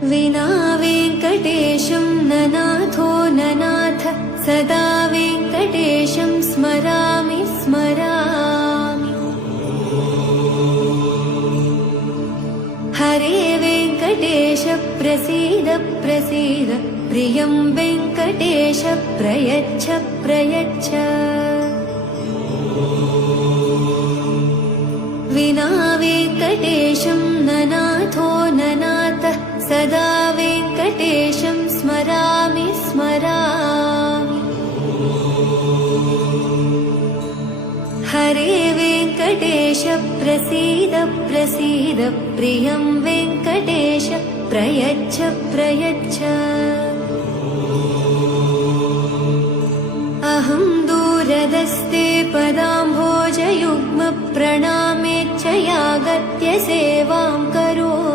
विना वेङ्कटेशं ननाथो ननाथ सदा वेङ्कटेशं स्मरामि स्मरामि। हरे वेङ्कटेश प्रसीद प्रसीद प्रियं वेङ्कटेश प्रयच्छ प्रयच्छ। विना वेङ्कटेशं ननाथो ननाथ सदा वेङ्कटेशं स्मरामि स्मरामि। हरे वेङ्कटेश प्रसीद प्रसीद प्रियं वेङ्कटेश प्रयच्छ प्रयच्छ। अहं दूरदस्ते पदाम्भोजयुग्म प्रणामेच्छयागत्य सेवां करोमि।